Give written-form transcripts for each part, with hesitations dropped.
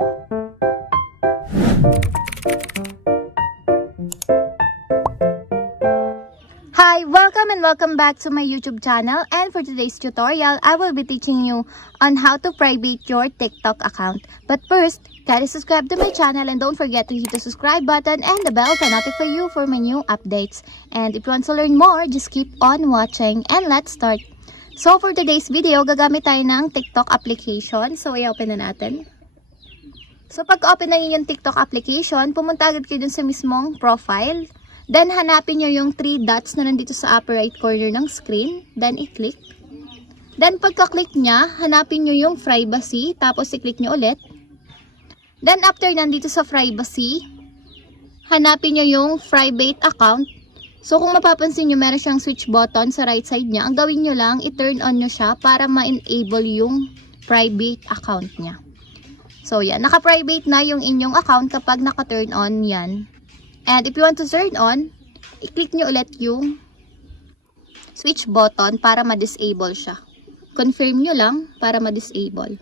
Hi, welcome back to my YouTube channel, and for today's tutorial, I will be teaching you on how to private your TikTok account. But first, gotta subscribe to my channel and don't forget to hit the subscribe button and the bell to notify you for my new updates. And if you want to learn more, just keep on watching and let's start. So for today's video, gagamit tayo ng TikTok application. So i-open na natin. So pag open na yung TikTok application, pumunta agad kayo dun sa mismong profile. Then, hanapin nyo yung 3 dots na nandito sa upper right corner ng screen. Then, i-click. Then, pagka-click nya, hanapin nyo yung privacy. Tapos, i-click nyo ulit. Then, after nandito sa privacy, hanapin nyo yung private account. So, kung mapapansin nyo, meron siyang switch button sa right side nya. Ang gawin nyo lang, i-turn on nyo siya para ma-enable yung private account nya. So, yan. Naka-private na yung inyong account kapag naka-turn on yan. And if you want to turn on, i-click nyo ulit yung switch button para ma-disable siya. Confirm nyo lang para ma-disable.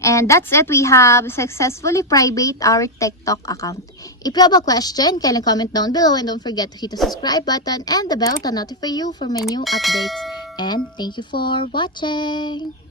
And that's it. We have successfully private our TikTok account. If you have a question, kindly comment down below and don't forget to hit the subscribe button and the bell to notify you for my new updates. And thank you for watching.